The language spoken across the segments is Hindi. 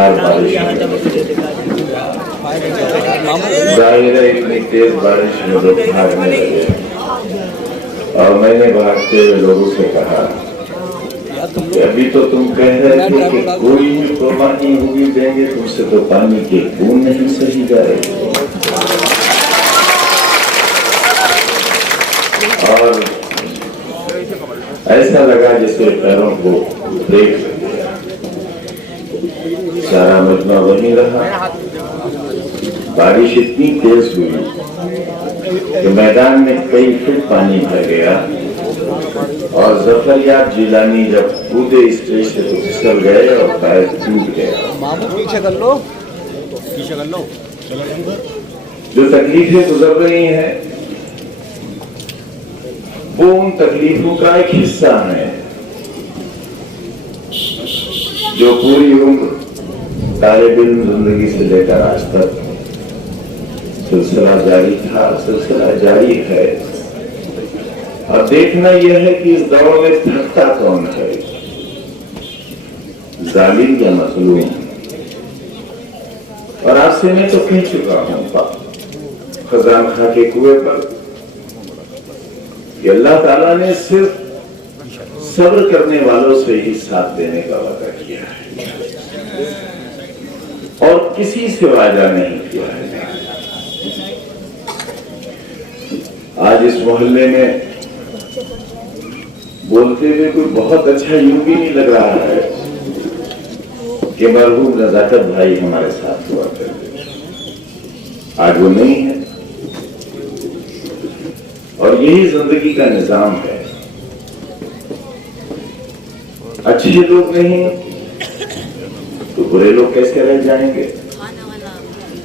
जाहिर है इतनी तेज बारिश में लोग भागने लगे और मैंने भागते हुए लोगों से कहा कि अभी तो तुम कह रहे थे कि कोई भी कुर्बानी होगी देंगे, तुमसे तो पानी की बूंद नहीं सही जाएगी। और ऐसा लगा जैसे पैरों को ब्रेक लग गया। सारा मजमा वहीं रहा। बारिश इतनी तेज हुई कि मैदान में कई फुट पानी भर गया और ज़फ़रयाब जिलानी जब कूदे स्टेज से तो फिसल गए और पैर टूट गया। पीछे कर लो, पीछे कर लो। जो तकलीफें गुजर रही हैं वो उन तकलीफों का एक हिस्सा है जो पूरी उम्र तालिब इल्म जिंदगी से लेकर आज तक सिलसिला जारी था, सिलसिला जारी है। और देखना यह है कि इस दौर में थकता कौन है, जालिम या मज़लूम। और आपसे मैं तो कह चुका हूं खजान खा के कुएं पर कि अल्लाह ताला ने सिर्फ सब्र करने वालों से ही साथ देने का वादा किया है और किसी से वादा नहीं किया है। आज इस मोहल्ले में बोलते हुए कोई बहुत अच्छा यूं भी नहीं लग रहा है कि मरहूम नजाकत भाई हमारे साथ हुआ करते, आज वो नहीं है। और यही जिंदगी का निजाम है। अच्छे लोग नहीं तो बुरे लोग कैसे रह जाएंगे।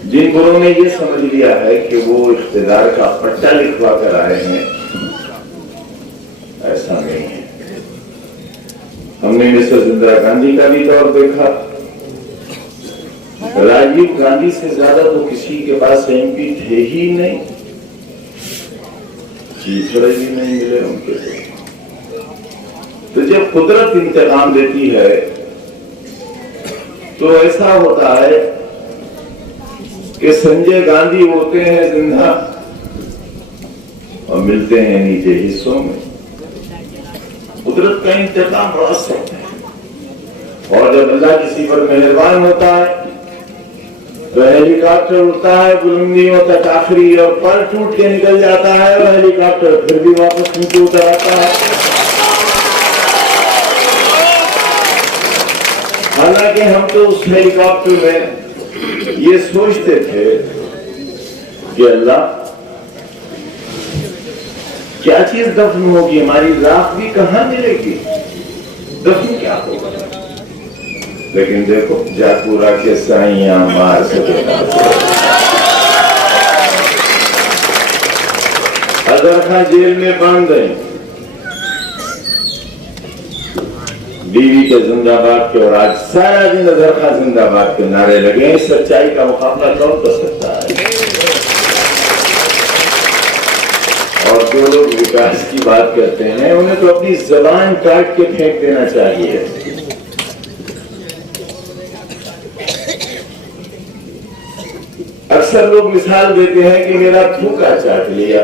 जिन बुरों ने ये समझ लिया है कि वो इख्तिदार का पट्टा लिखवा कर आए हैं, ऐसा नहीं है। हमने मिसेस इंदिरा गांधी का भी दौर देखा। राजीव गांधी से ज्यादा तो किसी के पास एमपी थे ही नहीं, चीथड़े भी नहीं मिले उनके से। तो जब कुदरत इंतकाम देती है तो ऐसा होता है कि संजय गांधी होते हैं जिंदा और मिलते हैं नीचे हिस्सों में। कुदरत का इंतकाम बड़ा सख्त है और जब अल्लाह किसी पर मेहरबान होता है तो हेलीकॉप्टर उड़ता है बुलंदियों तक आखिरी और पर टूट के निकल जाता है और हेलीकॉप्टर फिर भी वापस नीचे उतर आता है। हालांकि हम तो उस हेलीकॉप्टर में ये सोचते थे कि अल्लाह क्या चीज दफन होगी, हमारी राख भी कहां मिलेगी, दफन क्या होगा। लेकिन देखो जापूरा के साइयां मार सके अजहर खां जेल में बंद गई, बीवी के जिंदाबाद के और आज सारा दिन अजहर खां जिंदाबाद के नारे लगे। सच्चाई का मुकाबला कौन कर सकता है। और जो लोग विकास की बात करते हैं उन्हें तो अपनी जबान काट के फेंक देना चाहिए। अक्सर लोग मिसाल देते हैं कि मेरा थूका चाट लिया।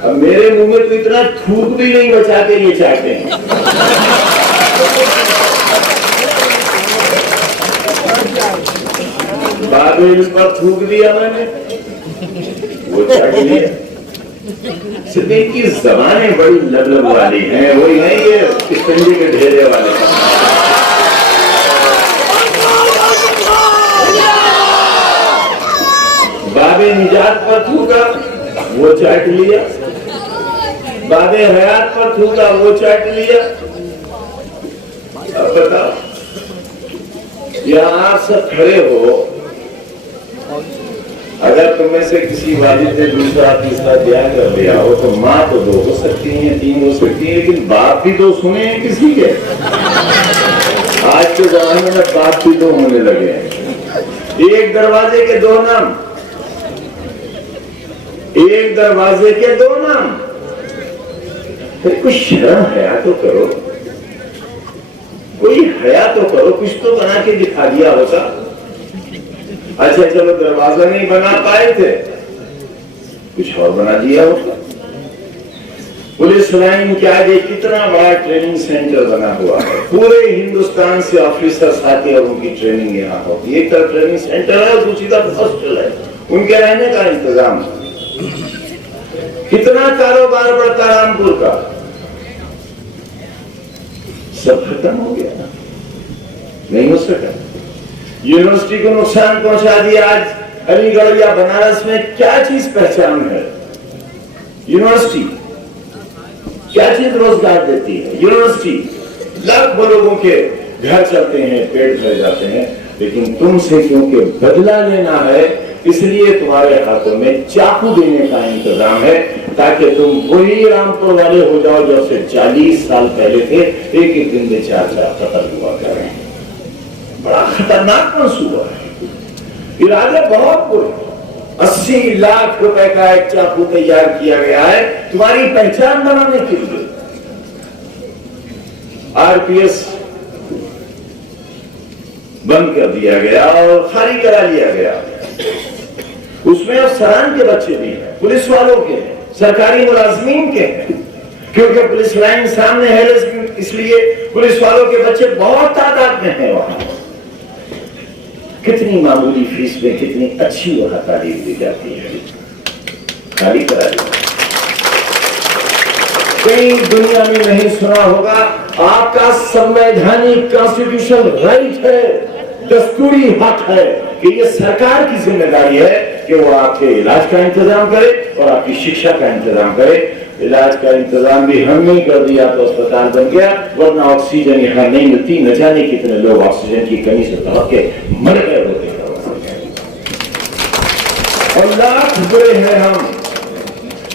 अब मेरे मुंह में तो इतना थूक भी नहीं बचा के ये चाहते हैं। बाबेल पर थूक दिया मैंने, वो चाट लिया। सिर्फ इनकी जबानें बड़ी लबलब वाली हैं, वही है ये किस्तंजी के ढेरे वाले। बाबे निजात पर थूका वो चाट लिया, बाबे हयात पर थूका वो चाट लिया। अब बताओ यहां आप सब खड़े हो, अगर तुम्हें से किसी वालिद ने दूसरा तीसरा ब्याह कर लिया हो तो माँ तो दो हो सकती है, तीन हो सकती है, लेकिन बाप भी दो सुने हैं किसी के। आज के जमाने में बाप भी दो होने लगे हैं। एक दरवाजे के दो नाम, एक दरवाजे के दो नाम। फिर कुछ शर्म है तो करो। कोई हया तो करो, कुछ तो बना के दिखा दिया होता। अच्छा चलो दरवाजा नहीं बना पाए थे, कुछ और बना दिया होता। पुलिस लाइन के आगे कितना बड़ा ट्रेनिंग सेंटर बना हुआ है, पूरे हिंदुस्तान से ऑफिसर्स आते और उनकी ट्रेनिंग यहाँ होती है। एक तरफ ट्रेनिंग सेंटर है और दूसरी तरफ हॉस्टल है, उनके रहने का इंतजाम। कितना कारोबार बढ़ता रामपुर का, सब खत्म हो गया, नहीं हो सका। यूनिवर्सिटी को नुकसान पहुंचा दिया। आज अलीगढ़ या बनारस में क्या चीज पहचान है? यूनिवर्सिटी क्या चीज रोजगार देती है? यूनिवर्सिटी। लाखों लोगों के घर चलते हैं, पेट भर जाते हैं, लेकिन तुमसे क्योंकि बदला लेना है इसलिए तुम्हारे हाथों में चाकू देने का इंतजाम है, ताकि तुम वही रामपुर वाले हो जाओ जो से 40 साल पहले थे, एक एक दिन में 4-4 कत्ल हुआ कर रहे हैं। बड़ा खतरनाक मंसूबा है, इरादे बहुत बुरे। 80 लाख रुपए का एक चाकू तैयार किया गया है तुम्हारी पहचान बनाने के लिए। आरपीएस बंद कर दिया गया और खाली करा लिया गया। उसमें अफसरान के बच्चे भी हैं, पुलिस वालों के हैं, सरकारी मुलाजमीन के हैं, क्योंकि पुलिस लाइन सामने है, इसलिए पुलिस वालों के बच्चे बहुत तादाद में हैं वहां। कितनी मामूली फीस में कितनी अच्छी वहां तालीम दी जाती है, खाली करा दिया। कहीं दुनिया में नहीं सुना होगा, आपका संवैधानिक कॉन्स्टिट्यूशनल राइट है, दस्तूरी हक है कि ये सरकार की जिम्मेदारी है कि वो आपके इलाज का इंतजाम करे और आपकी शिक्षा का इंतजाम करे। इलाज का इंतजाम भी हमने कर दिया तो अस्पताल बन गया, वरना ऑक्सीजन यहाँ नहीं मिलती। न जाने कितने लोग ऑक्सीजन की कमी से तड़प के मर गए होते हैं। और लाख बुरे हैं हम,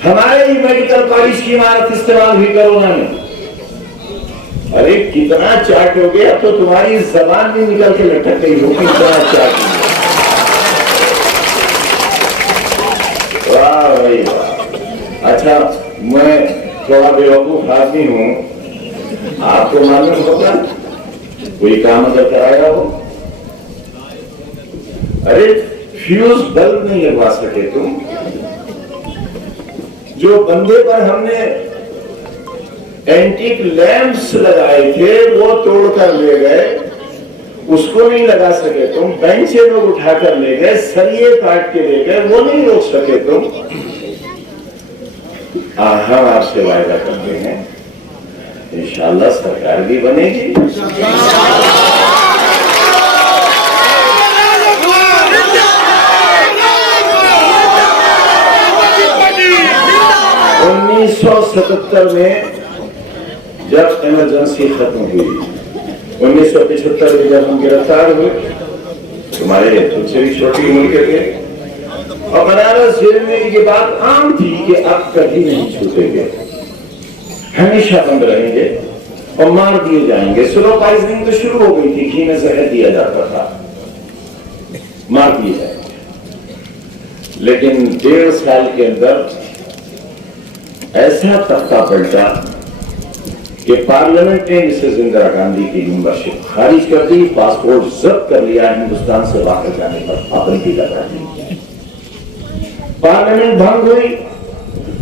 हमारे ही मेडिकल कॉलेज की इमारत इस्तेमाल हुई कोरोना में। अरे कितना चाट हो गया, तो तुम्हारी जबान भी निकल के लटक गई होगी, कितना चाट। वाह भाई वाह। अच्छा मैं थोड़ा बेवकूफ आदमी हूं, आपको मालूम होगा कोई काम अगर कराया हो, अरे फ्यूज बल्ब नहीं लगवा सके तुम, जो बंदे पर हमने एंटीक लैंप्स लगाए थे वो तोड़कर ले गए, उसको नहीं लगा सके तुम। बैंक से लोग उठाकर ले गए, सरिये काट के ले गए, वो नहीं रोक सके तुम। हम आपसे वायदा करते हैं इंशाअल्लाह सरकार भी बनेगी। 1977 में जब इमरजेंसी खत्म हुई, 1975 में जब हम गिरफ्तार हुए, तुम्हारे तुमसे भी छोटी उम्र के थे, और बनारस जेल में ये बात आम थी कि अब कभी नहीं छूटेंगे, हमेशा बंद रहेंगे और मार दिए जाएंगे। स्लो पॉइजनिंग तो शुरू हो गई थी, घी में जहर दिया जाता था, मार दिए जाएंगे। लेकिन 1.5 साल के अंदर ऐसा तख्ता पलटा कि पार्लियामेंट ने मिसेस इंदिरा गांधी की मेंबरशिप खारिज कर दी, पासपोर्ट जब्त कर लिया, हिंदुस्तान से बाहर जाने पर पाबंदी लगा दी। पार्लियामेंट भंग हुई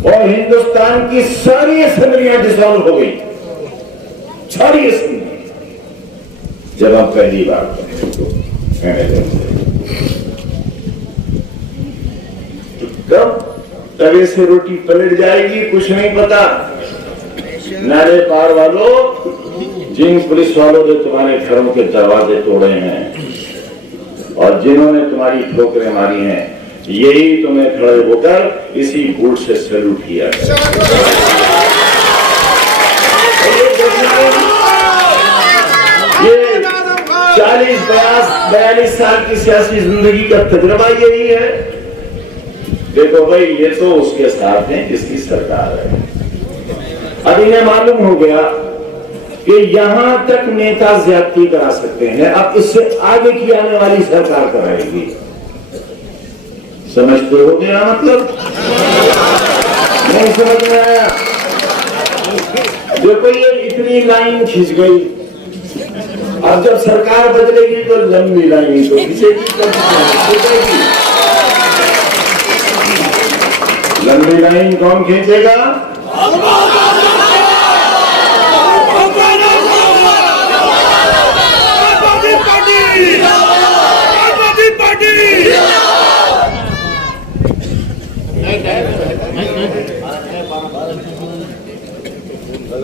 और हिंदुस्तान की सारी असेंबलियां डिसॉल्व हो गई, सारी असेंबली। जब हम पहली बार कब तवे से रोटी पलट जाएगी कुछ नहीं पता। नारे पार वालों, जिन पुलिस वालों ने तुम्हारे घरों के दरवाजे तोड़े हैं और जिन्होंने तुम्हारी ठोकरें मारी हैं, यही तुम्हें खड़े होकर इसी बूट से सैल्यूट किया है। ये 40-42 साल की सियासी जिंदगी का तजुर्बा यही है। देखो भाई, ये तो उसके साथ है जिसकी सरकार है। अब इन्हें मालूम हो गया कि यहां तक नेता ज्यादती करा सकते हैं, अब इससे आगे की आने वाली सरकार कराएगी। समझते हो मेरा मतलब? नहीं समझ में आया? देखो ये इतनी लाइन खिंच गई, अब जब सरकार बदलेगी तो लंबी लाइन तो खींचेगी, लंबी लाइन कौन खींचेगा?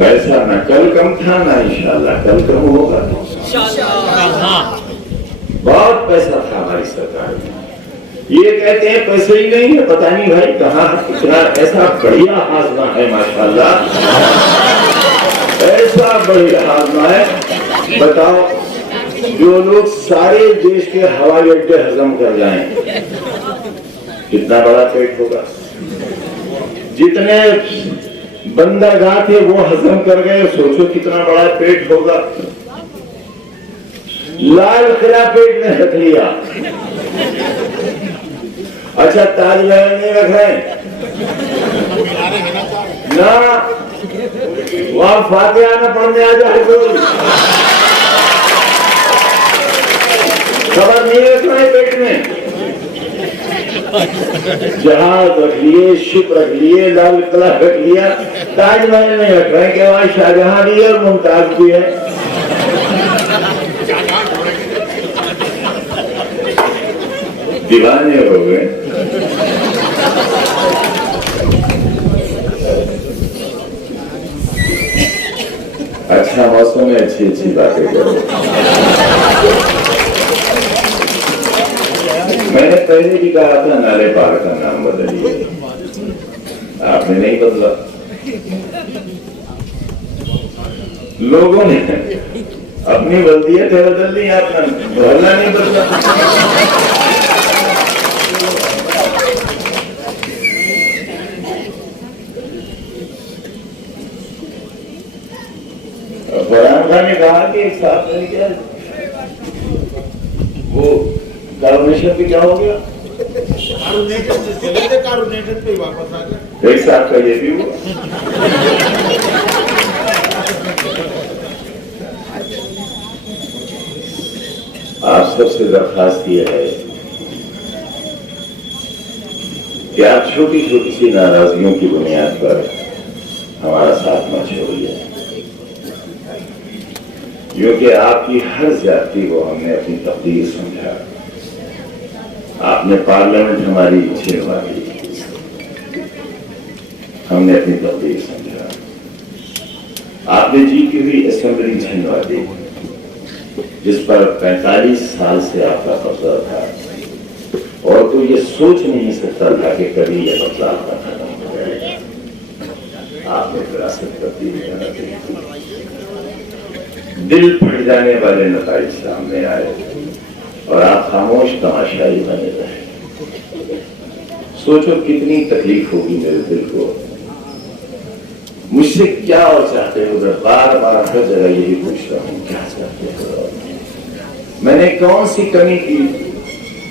पैसा ना कल कम था ना इंशाल्लाह कल कम होगा। बहुत पैसा था हमारी सरकार में। ये कहते हैं पैसे ही नहीं है, पता नहीं भाई कहाँ इतना ऐसा बढ़िया हाजमा है माशाल्लाह, ऐसा बढ़िया हाजमा है। बताओ जो लोग सारे देश के हवाई अड्डे हजम कर जाएं, कितना बड़ा पेट होगा। जितने बंदरगाह थे वो हजम कर गए, सोचो कितना बड़ा पेट होगा। लाल किला पेट में रख लिया। अच्छा ताजमहल नहीं रख रहे ना, वहां फातिहा न पढ़ने आ जाए कोई, खबर नहीं रख रहे पेट में। जहाज रख लिए, शिप रख लिए, लाल किला रख लिया, ताजमहल नहीं रख रहे कि वहां शाहजहां भी है और मुमताज भी है। दीवाने हो गए। अच्छा मौसम में अच्छी अच्छी बातें करो। मैंने पहले भी कहा था नाले पार का नाम बदलिए, आपने नहीं बदला। लोगों ने अपनी बल्दियत बदल दी, आपने मोहल्ला नहीं बदला। फरहान खान ने कहा कि एक साहब ने क्या वो कार्बोनेशन पे क्या हो गया, कार्बोनेशन पे वापस आ गया। एक साहब का ये भी हुआ। आप सबसे दरखास्त ये है कि आप छोटी छोटी सी नाराजगियों की बुनियाद पर हमारा साथ न छोड़िए, क्योंकि आपकी हर ज्यादती को हमने अपनी तकदीर समझा। आपने पार्लियामेंट हमारी छिनवा दी, हमने अपनी तकदीर समझा। आपने जीती हुई असेंबली छिनवा दी, जिस पर 45 साल से आपका कब्जा था, और तो ये सोच नहीं सकता था कि कभी यह कब्जा आपका खत्म हो जाएगा। आपने विरासत तब्दील कर दी, दिल फट जाने वाले नतीजे सामने आए और आप खामोश तमाशाई बने रहे। सोचो कितनी तकलीफ होगी मेरे दिल को। मुझसे क्या और चाहते हो? मैं बार बार हर जगह यही पूछ रहा हूँ, क्या चाहते हो? मैंने कौन सी कमी की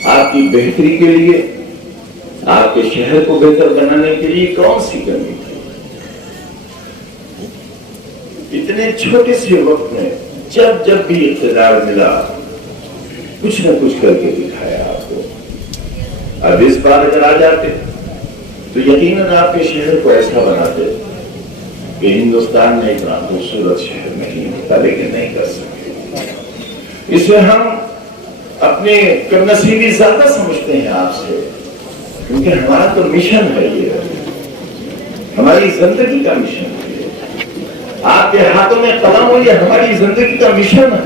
आपकी बेहतरी के लिए, आपके शहर को बेहतर बनाने के लिए? कौन सी कमी थी? इतने छोटे से वक्त में जब जब भी इख्तियार मिला, कुछ न कुछ करके दिखाया आपको। अब इस बार अगर आ जाते तो यकीनन आपके शहर को ऐसा बनाते कि हिंदुस्तान में इतना खूबसूरत शहर नहीं होता, लेकिन नहीं कर सकते। इसे हम अपने कमनसीबी ज्यादा समझते हैं आपसे, क्योंकि हमारा तो मिशन है, ये हमारी जिंदगी का मिशन है। आपके हाथों में कलम हो, ये हमारी जिंदगी का मिशन है।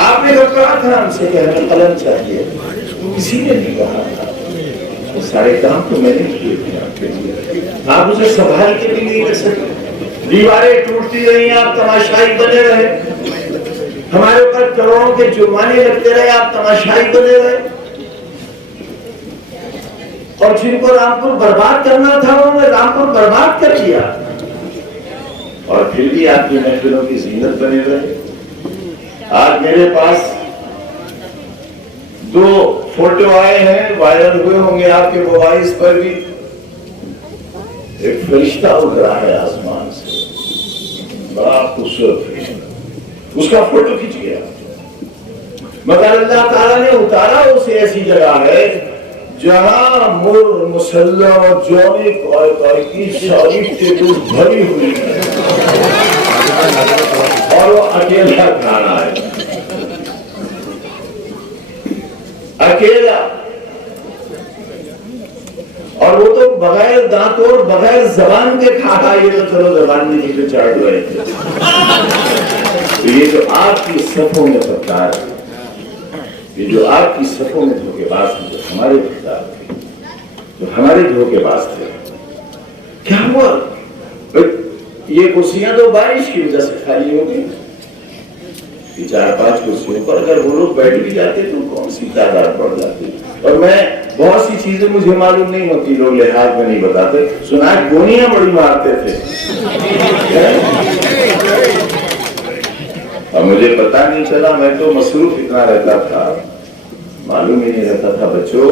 आपने तो कहा था हमसे कि हमें कलम चाहिए, किसी ने नहीं कहा था। वो सारे काम तो मैंने किए थे आपके लिए, आप उसे संभाल के भी नहीं कर सकते। दीवारें टूटती रही, आप तमाशाई बने रहे। हमारे ऊपर करोड़ों के जुर्माने लगते रहे, आप तमाशाई बने रहे। और जिनको रामपुर बर्बाद करना था, उन्होंने रामपुर बर्बाद कर दिया, और फिर भी आपकी महफिलों की जीनत बने रहे। आज मेरे पास 2 फोटो आए हैं, वायरल हुए होंगे आपके मोबाइल पर भी। एक फरिश्ता उड़ रहा है आसमान से, बड़ा खूबसूरत फरिश्ता, उसका फोटो खींच गया। मगर अल्लाह ताला ने उतारा उसे ऐसी जगह है जहां मुसल्ला और जौनिक और की सारी टेबल भरी हुई है और वो अकेला खाना है, अकेला। और वो तो बगैर दांतों और बगैर जबान के खा ये तो चलो जबान में नीचे चढ़ गए थे। तो ये जो आपकी सफों में सरकार, ये जो आपकी सफों में धोखेबाज थे, जो हमारे सरकार थे, जो हमारे धोखेबाज थे, क्या हुआ? ये कुर्सियां तो बारिश की वजह से खाली हो गई। 4-5 कुर्सियों पर अगर वो लोग बैठ भी जाते तो कौन सी तादाद बढ़ जाती। और मैं बहुत सी चीजें मुझे मालूम नहीं होती, लोग लिहाज में नहीं बताते। सुना गोनियां बड़ी मारते थे और मुझे पता नहीं चला, मैं तो मसरूफ इतना रहता था, मालूम ही नहीं रहता था। बच्चों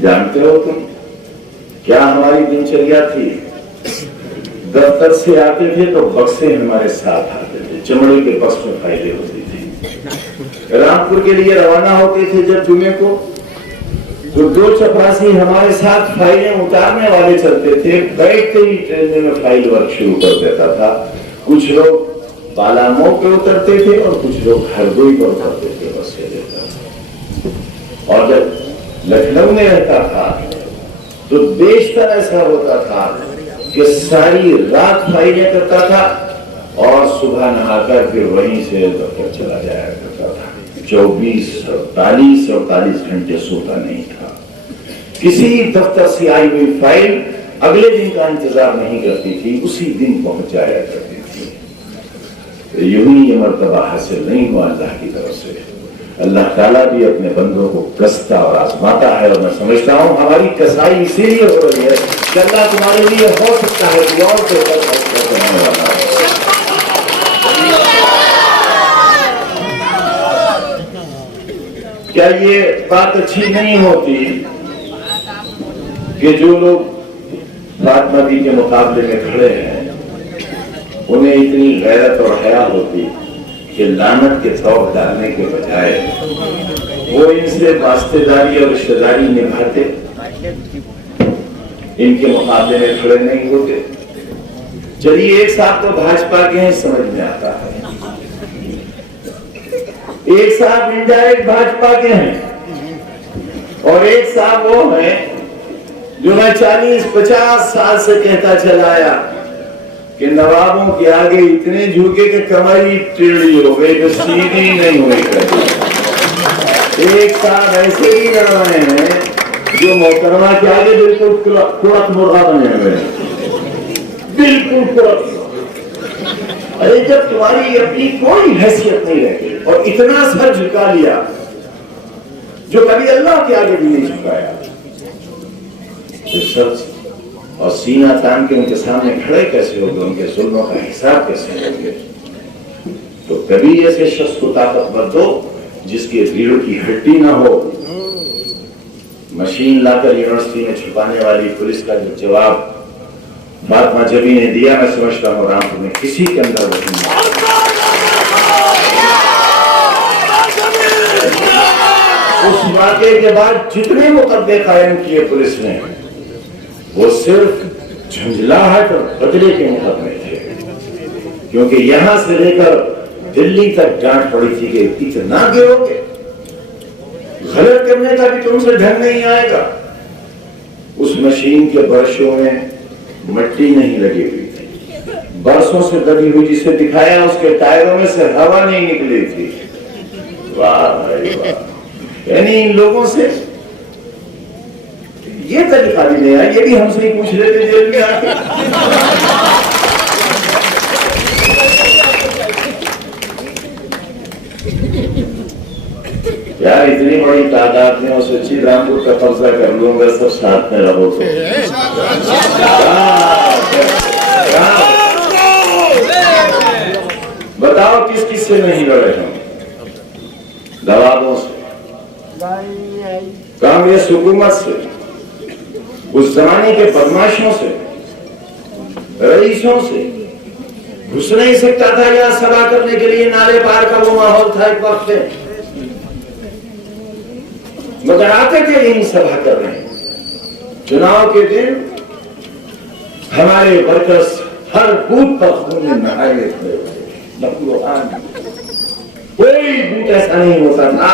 जानते हो तुम क्या हमारी दिनचर्या थी? दफ्तर से आते थे तो बक्से हमारे साथ आते थे, चमड़े के बक्स में फाइलें होती थी। रामपुर के लिए रवाना होते थे जब जुमे को, तो 2 चपरासी हमारे साथ फाइलें उतारने वाले चलते थे। बैठते ही ट्रेन में फाइल वर्क शुरू कर देता था। कुछ लोग बालामो पे उतरते थे और कुछ लोग हरदोई पर उतरते थे बस से लेकर। और जब लखनऊ में रहता था तो बेशतर ऐसा होता था कि सारी रात फाइलें करता था और सुबह नहाकर फिर वहीं से दफ्तर चला जाया करता था। 24-48 घंटे सोता नहीं था। किसी दफ्तर से आई हुई फाइल अगले दिन का इंतजार नहीं करती थी, उसी दिन पहुंच जाया करती थी। यूं ही ये मर्तबा हासिल नहीं हुआ अल्लाह की तरफ से। अल्लाह ताला भी अपने बंदों को कसता और आजमाता है। और मैं समझता हूँ हमारी कसाई इसीलिए हो रही है कि अल्लाह तुम्हारे लिए हो सकता है कि और करने वाला है। क्या ये बात अच्छी नहीं होती कि जो लोग फातिमा बी के मुकाबले में खड़े हैं उन्हें इतनी गैरत और हया होती कि लानत के तौर डालने के बजाय वो इनसे वास्तेदारी और रिश्तेदारी निभाते, इनके मुकाबले में खड़े नहीं होते। चलिए एक साहब तो भाजपा के हैं, समझ में आता है। एक साहब इनडायरेक्ट भाजपा के हैं और एक साहब वो हैं जो मैं 40-50 साल से कहता चला आया कि नवाबों के आगे इतने झुके कि कमर ही टेढ़ी हो गई, जो सीधी नहीं हुई करती। एक साहब ऐसे ही लड़ रहे हैं जो मोहतरमा के आगे बिल्कुल कुड़क मुर्गा बने हुए हैं, बिल्कुल कुड़क। अरे जब तुम्हारी अपनी कोई हैसियत नहीं रहती और इतना सर झुका लिया जो कभी अल्लाह के आगे भी नहीं झुकाया, सच और सीना तान के उनके सामने खड़े कैसे होंगे, उनके जुल्मों का हिसाब कैसे होंगे। तो कभी ऐसे शख्स को ताकतवर दो जिसकी रीढ़ की हड्डी ना हो। मशीन लाकर यूनिवर्सिटी में छुपाने वाली पुलिस का जो जवाब फातिमा जबी ने दिया, मैं समझता हूँ रामपुर में किसी के अंदर वो उस वाक़े के बाद जितने मुकदमे कायम किए पुलिस ने वो सिर्फ झंझलाहट और बदले के मुकदमे थे, क्योंकि यहां से लेकर दिल्ली तक डांट पड़ी थी कि इतना गिरोगे, गलत करने का भी तुमसे ढंग नहीं आएगा। उस मशीन के बरसों में मट्टी नहीं लगी हुई थी, बरसों से दबी हुई, जिसे दिखाया उसके टायरों में से हवा नहीं निकली थी। वाह भाई वाह, यानी इन लोगों से ये तरीका भी नहीं आया, ये भी हमसे ही पूछ लेते जेल में आके। यार इतनी बड़ी तादाद में और सच्ची रामपुर का कब्जा कर लूंगा, सब साथ में रहो तो। बताओ किस किस से नहीं लड़े हम? दवाबों से, कांग्रेस हुकूमत से, उस जमाने के बदमाशों से, रईसों से। घुस नहीं सकता था यहाँ सभा करने के लिए, नारे पार का वो माहौल था एक वक्त में। मगर आते थे यही सभा कर रहे हैं। चुनाव के दिन हमारे वर्कर्स हर बूथ पर खून में नहाए खड़े होते। कोई बूथ ऐसा नहीं होता था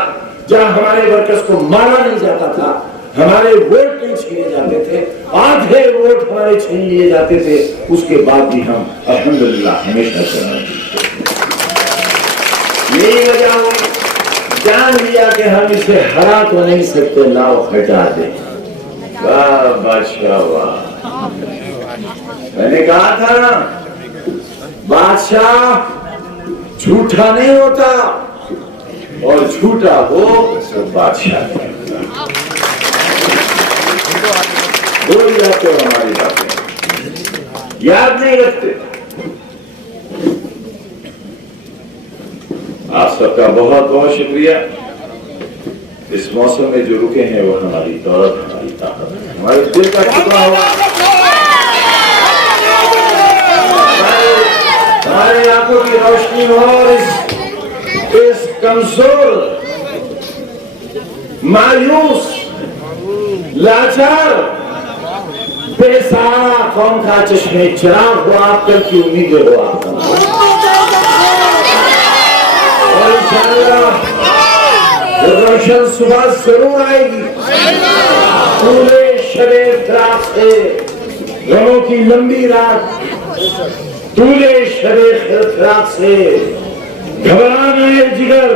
जहां हमारे वर्कर्स को मारा नहीं जाता था, हमारे वोट नहीं छीने जाते थे, आधे वोट हमारे छीन लिए जाते थे, उसके बाद भी हम अल्हम्दुलिल्लाह हमेशा चुनाव यही वजह हुई, जान लिया कि हम इसे हरा तो नहीं सकते, लाओ हटा दे। वाह बादशाह वाह, मैंने कहा था ना बादशाह झूठा नहीं होता, और झूठा हो तो बादशाह नहीं होता। भूल जाते हो हमारी बातें, याद नहीं रखते। आप सबका बहुत बहुत शुक्रिया। इस मौसम में जो रुके हैं वो हमारी दौलत, हमारी ताकत है, हमारे दिल का टुकड़ा हुआ, हमारे आंखों की रोशनी हो, और इस कमजोर, मायूस, लाचार, बेसहारा कौम का चश्मे चिराग हो, आप कल की उम्मीदें हो आपका, और इंशाअल्लाह रोशन सुबह जरूर आएगी। पूरे शबे फिराक से गमों की लंबी रात, पूरे शबे फिराक से घबराना है जिगर,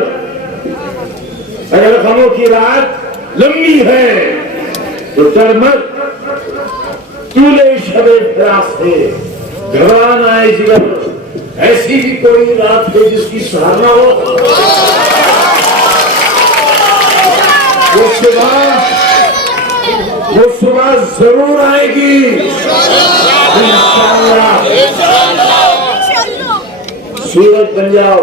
अगर गमों की रात लंबी है तो डर मत, तूले शबे फिराक से घबराना है जिगर, ऐसी भी कोई रात है जिसकी सराहना हो, वो सुबह जरूर आएगी इंशाअल्लाह। सूरज बन जाओ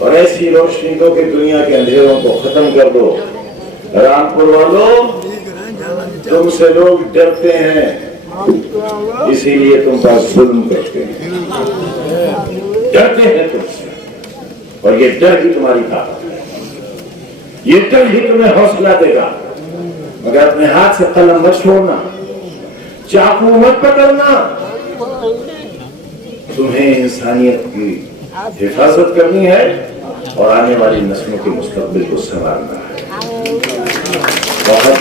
और ऐसी रोशनी दो कि दुनिया के अंधेरों को खत्म कर दो। रामपुर वालों, तुमसे लोग डरते हैं, इसीलिए तुम पर जुल्म करते हैं, डरते हैं तुमसे, और ये डर ही तुम्हारी ताकत है, ये डर ही तुम्हें हौसला देगा। मगर अपने हाथ से कलम मत छोड़ना, चाकू मत पकड़ना, तुम्हें इंसानियत की हिफाजत करनी है और आने वाली नस्लों के मुस्तकबिल को संवारना है। बहुत